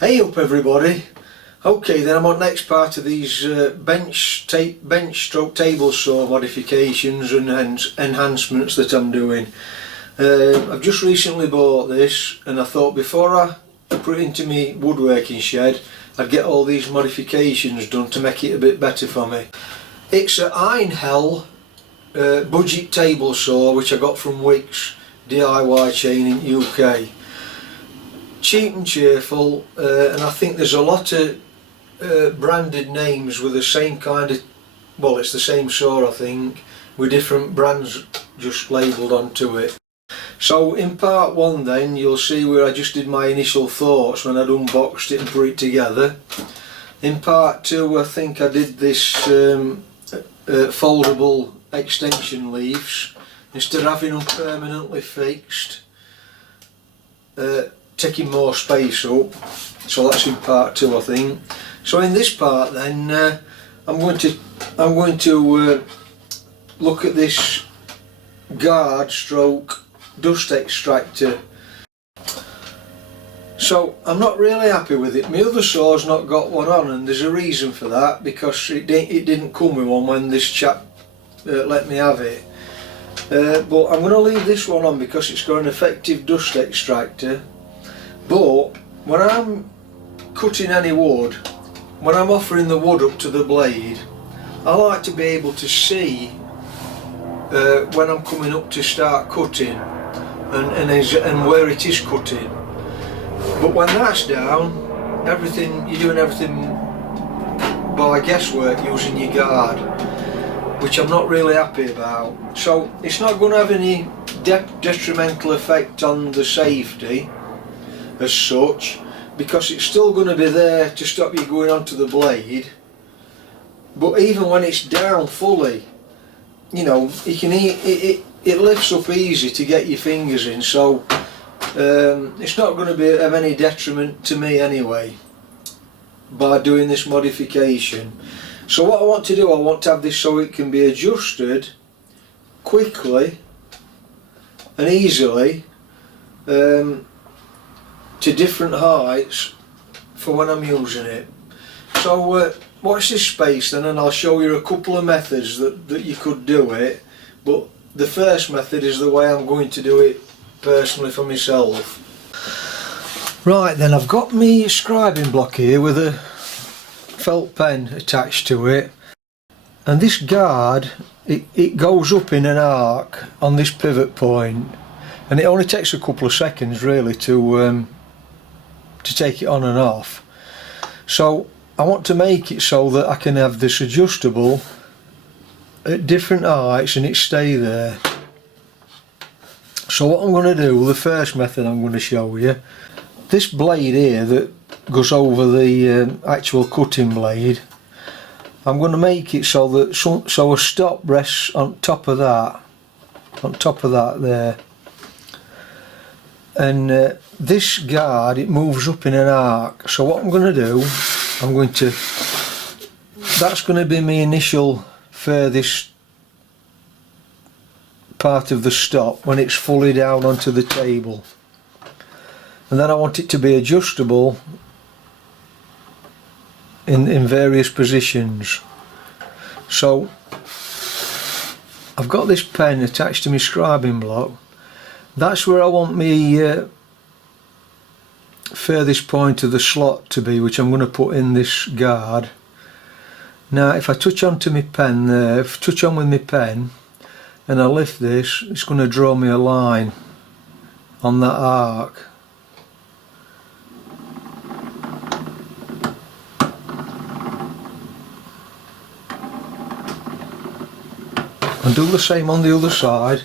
Hey up everybody. Okay then, I'm on the next part of these bench stroke table saw modifications and enhancements that I'm doing. I've just recently bought this and I thought before I put it into my woodworking shed I'd get all these modifications done to make it a bit better for me. It's an Einhell budget table saw which I got from Wickes DIY chain in UK. Cheap and cheerful, and I think there's a lot of branded names with the same kind of, well, it's the same saw I think, with different brands just labelled onto it. So in part one then you'll see where I just did my initial thoughts when I'd unboxed it and put it together. In part two I think I did this foldable extension leaves instead of having them permanently fixed, taking more space up. So that's in part two I think. So in this part then I'm going to look at this guard stroke dust extractor. So I'm not really happy with it. My other saw's not got one on, and there's a reason for that, because it didn't come with one when this chap let me have it. But I'm going to leave this one on because it's got an effective dust extractor. But when I'm cutting any wood, when I'm offering the wood up to the blade, I like to be able to see when I'm coming up to start cutting and where it is cutting. But when that's down, you're doing everything by guesswork using your guard, which I'm not really happy about. So it's not going to have any detrimental effect on the safety as such, because it's still going to be there to stop you going onto the blade. But even when it's down fully, you know, it lifts up easy to get your fingers in, so it's not going to be of any detriment to me anyway by doing this modification. So what I want to do, I want to have this so it can be adjusted quickly and easily to different heights for when I'm using it. So watch this space then, and I'll show you a couple of methods that you could do it, but the first method is the way I'm going to do it personally for myself. Right then, I've got my scribing block here with a felt pen attached to it, and this guard, it goes up in an arc on this pivot point, and it only takes a couple of seconds really to take it on and off. So I want to make it so that I can have this adjustable at different heights and it stay there. So what I'm going to do, the first method I'm going to show you, this blade here that goes over the actual cutting blade, I'm going to make it so that so a stop rests on top of that there. And this guard, it moves up in an arc. So what I'm going to do, that's going to be my initial furthest part of the stop when it's fully down onto the table. And then I want it to be adjustable in various positions. So I've got this pen attached to my scribing block. That's where I want my furthest point of the slot to be, which I'm going to put in this guard. Now if I touch onto my pen there, touch on with my pen and I lift this, it's going to draw me a line on that arc. And do the same on the other side.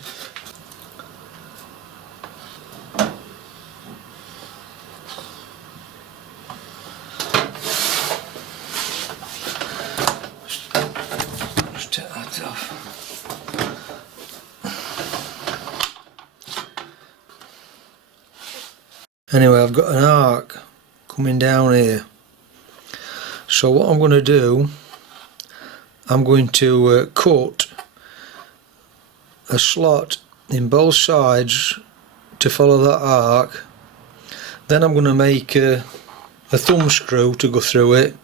Take that off. Anyway, I've got an arc coming down here. So what I'm going to do, I'm going to cut a slot in both sides to follow that arc. Then I'm going to make a a thumb screw to go through it.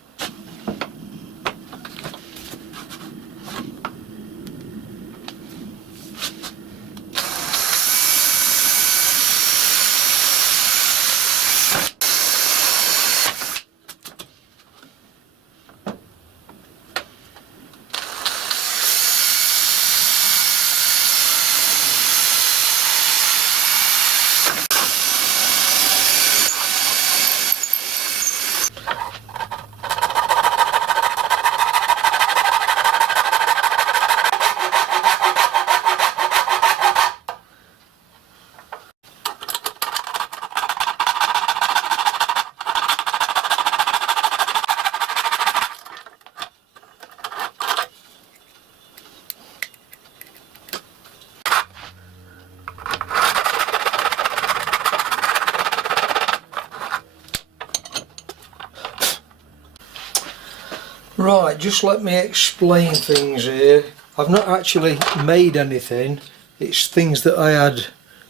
Right, just let me explain things here. I've not actually made anything, it's things that I had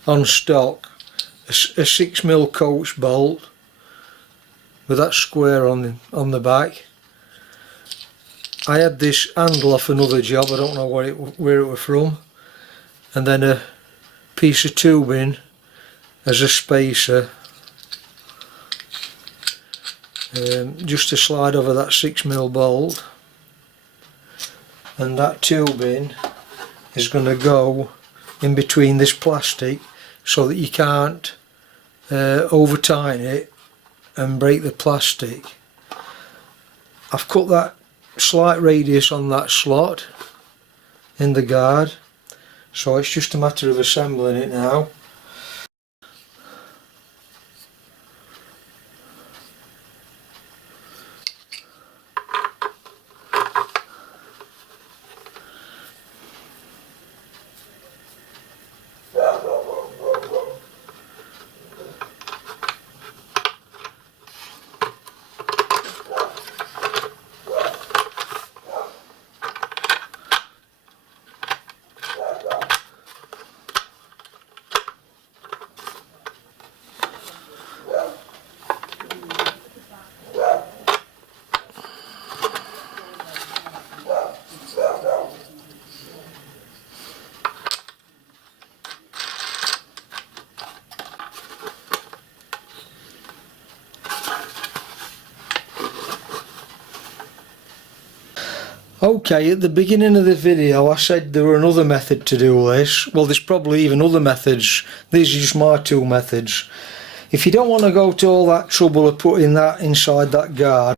on stock. A 6mm coach bolt with that square on the back. I had this handle off another job, I don't know where it was from, and then a piece of tubing as a spacer, just to slide over that 6mm bolt, and that tubing is going to go in between this plastic so that you can't over tighten it and break the plastic. I've cut that slight radius on that slot in the guard, so it's just a matter of assembling it now. Okay, at the beginning of the video I said there were another method to do this. Well, there's probably even other methods. These are just my two methods. If you don't want to go to all that trouble of putting that inside that guard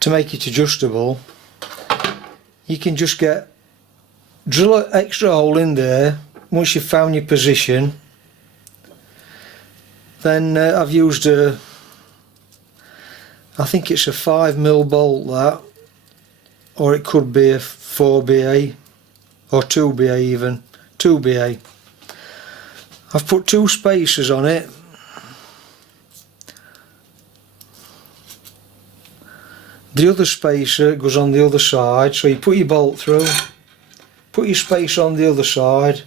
to make it adjustable, you can just drill an extra hole in there once you've found your position. Then I've used I think it's a 5mm bolt, that, or it could be a 4BA or 2BA even, 2BA. I've put two spacers on it. The other spacer goes on the other side, so you put your bolt through, put your spacer on the other side,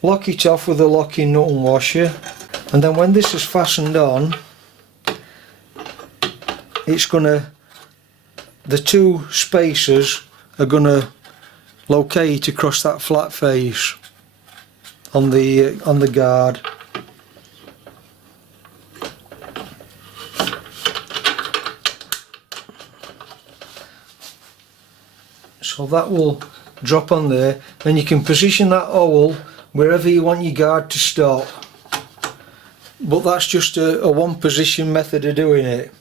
lock it off with a locking nut and washer, and then when this is fastened on, it's gonna, the two spacers are going to locate across that flat face on the guard. So that will drop on there, and you can position that hole wherever you want your guard to stop. But that's just a one position method of doing it.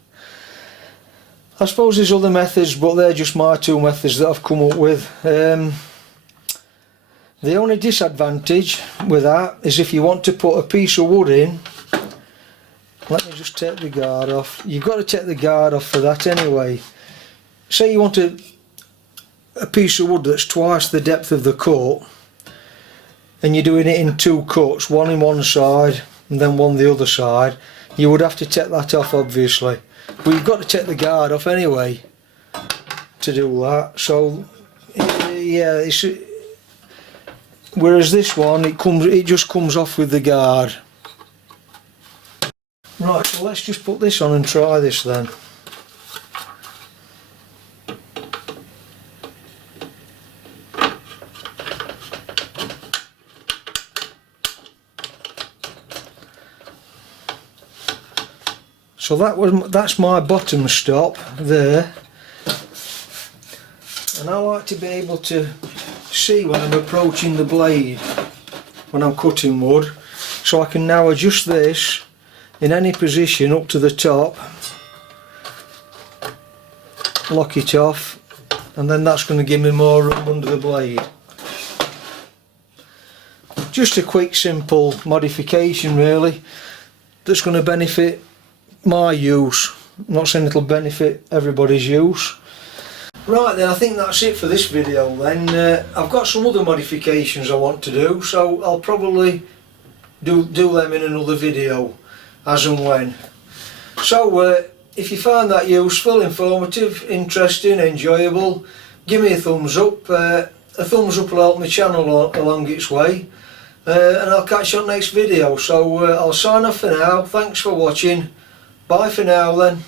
I suppose there's other methods, but they're just my two methods that I've come up with. The only disadvantage with that is if you want to put a piece of wood in. Let me just take the guard off. You've got to take the guard off for that anyway. Say you want a piece of wood that's twice the depth of the cut, and you're doing it in two cuts, one in one side and then one the other side. You would have to take that off, obviously. But you've got to take the guard off anyway to do that. So yeah, whereas this one, it just comes off with the guard. Right, so let's just put this on and try this then. So that's my bottom stop there, and I like to be able to see when I'm approaching the blade when I'm cutting wood, so I can now adjust this in any position up to the top, lock it off, and then that's going to give me more room under the blade. Just a quick simple modification really that's going to benefit my use. I'm not saying it'll benefit everybody's use. Right then, I think that's it for this video then. I've got some other modifications I want to do, so I'll probably do them in another video as and when. So if you find that useful, informative, interesting, enjoyable, give me a thumbs up. A thumbs up will help my channel along its way. And I'll catch you on next video. So I'll sign off for now. Thanks for watching. Bye for now then.